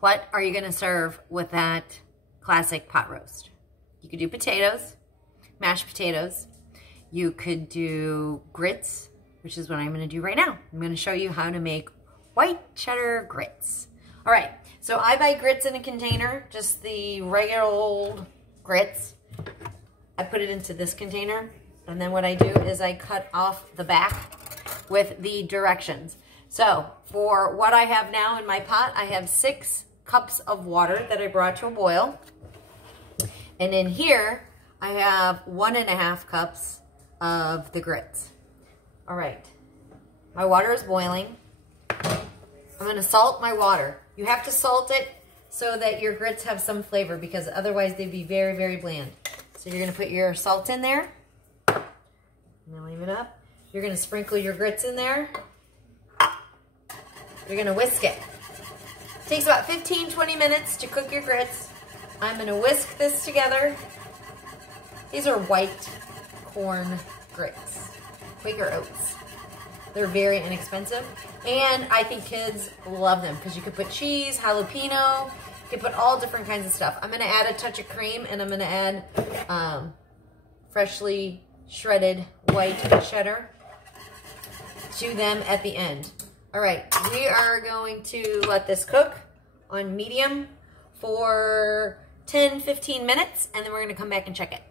What are you gonna serve with that classic pot roast? You could do potatoes, mashed potatoes. You could do grits, which is what I'm gonna do right now. I'm gonna show you how to make white cheddar grits. All right, so I buy grits in a container, just the regular old grits. I put it into this container, and then what I do is I cut off the back with the directions. So for what I have now in my pot, I have 6 cups of water that I brought to a boil. And in here, I have 1.5 cups of the grits. All right, my water is boiling. I'm gonna salt my water. You have to salt it so that your grits have some flavor, because otherwise they'd be very, very bland. So you're gonna put your salt in there, and then leave it up. You're gonna sprinkle your grits in there. You're gonna whisk it. It takes about 15-20 minutes to cook your grits. I'm gonna whisk this together. These are white corn grits, Quaker Oats. They're very inexpensive, and I think kids love them because you could put cheese, jalapeno, you could put all different kinds of stuff. I'm gonna add a touch of cream, and I'm gonna add freshly shredded white cheddar to them at the end. All right, we are going to let this cook on medium for 10-15 minutes, and then we're gonna come back and check it.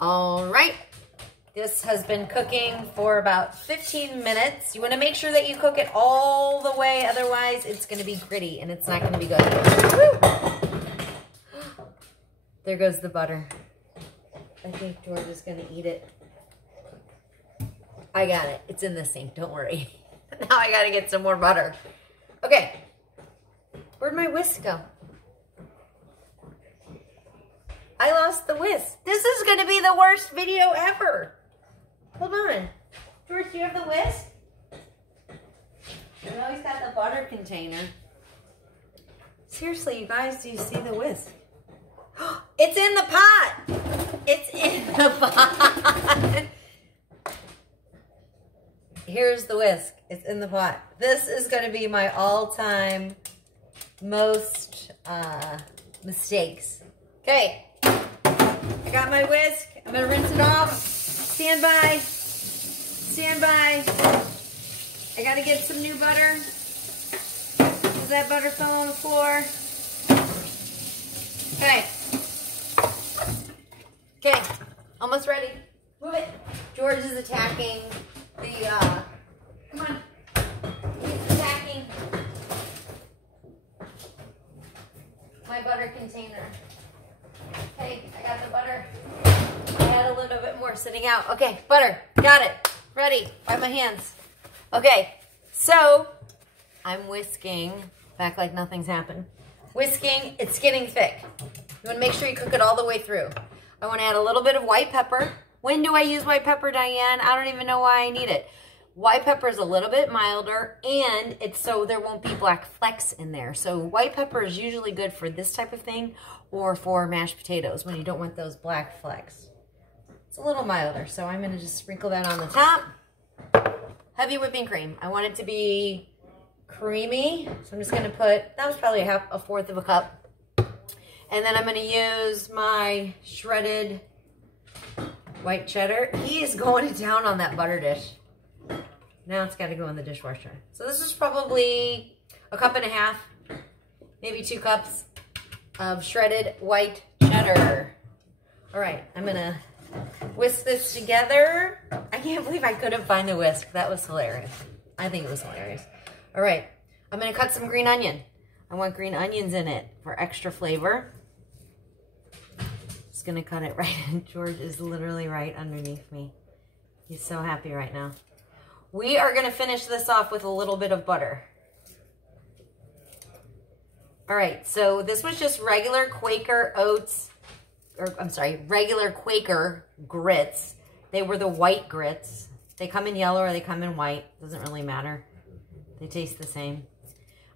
All right. This has been cooking for about 15 minutes. You want to make sure that you cook it all the way, otherwise it's going to be gritty and it's not going to be good. Woo! There goes the butter. I think George is going to eat it. I got it. It's in the sink. Don't worry. Now I got to get some more butter. Okay. Where'd my whisk go? I lost the whisk. This is going to be the worst video ever. Hold on. George, do you have the whisk? I always got the butter container. Seriously, you guys, do you see the whisk? It's in the pot. It's in the pot. Here's the whisk. It's in the pot. This is going to be my all-time most mistakes. Okay. I got my whisk. I'm going to rinse it off. Stand by. Stand by. I got to get some new butter, because that butter fell on the floor. Okay. Okay. Almost ready. Move it. George is attacking the, come on. He's attacking my butter container. Okay, I got the butter. I had a little bit more sitting out. Okay, butter. Got it. Ready. Wipe my hands. Okay, so I'm whisking. Back like nothing's happened. Whisking. It's getting thick. You want to make sure you cook it all the way through. I want to add a little bit of white pepper. When do I use white pepper, Diane? I don't even know why I need it. White pepper is a little bit milder, and it's so there won't be black flecks in there. So white pepper is usually good for this type of thing, or for mashed potatoes when you don't want those black flecks. It's a little milder, so I'm gonna just sprinkle that on the top. Heavy whipping cream. I want it to be creamy, so I'm just gonna put, that was probably a fourth of a cup. And then I'm gonna use my shredded white cheddar. He is going to town on that butter dish. Now it's got to go in the dishwasher. So this is probably a cup and a half, maybe 2 cups of shredded white cheddar. All right, I'm going to whisk this together. I can't believe I couldn't find the whisk. That was hilarious. I think it was hilarious. All right, I'm going to cut some green onion. I want green onions in it for extra flavor. Just going to cut it right in. George is literally right underneath me. He's so happy right now. We are going to finish this off with a little bit of butter. All right, so this was just regular Quaker Oats, or I'm sorry, regular Quaker grits. They were the white grits. They come in yellow or they come in white. Doesn't really matter. They taste the same.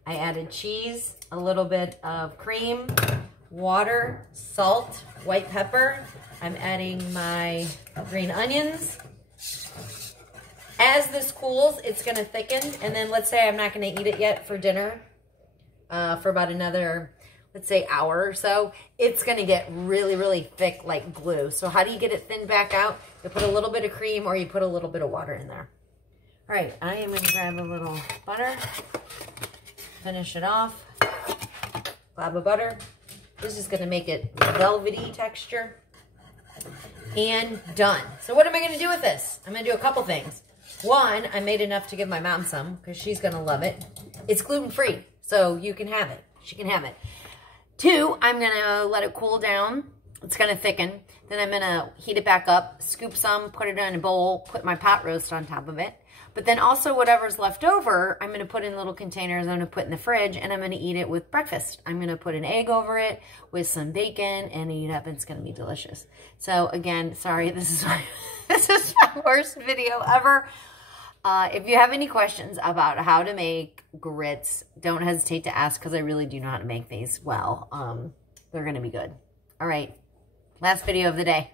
I added cheese, a little bit of cream, water, salt, white pepper. I'm adding my green onions. as this cools, it's going to thicken. And then let's say I'm not going to eat it yet for dinner for about another, let's say, hour or so. It's going to get really, really thick like glue. So how do you get it thinned back out? You put a little bit of cream or you put a little bit of water in there. All right, I am going to grab a little butter, finish it off, glob of butter. This is going to make it velvety texture. And done. So what am I going to do with this? I'm going to do a couple things. One, I made enough to give my mom some because she's going to love it. It's gluten-free, so you can have it. She can have it. Two, I'm going to let it cool down. It's going to thicken. Then I'm going to heat it back up, scoop some, put it in a bowl, put my pot roast on top of it. But then also whatever's left over, I'm going to put in little containers. I'm going to put in the fridge, and I'm going to eat it with breakfast. I'm going to put an egg over it with some bacon and eat it up. It's going to be delicious. So again, sorry, this is my worst video ever. If you have any questions about how to make grits, don't hesitate to ask because I really do know how to make these well. They're going to be good. All right, last video of the day.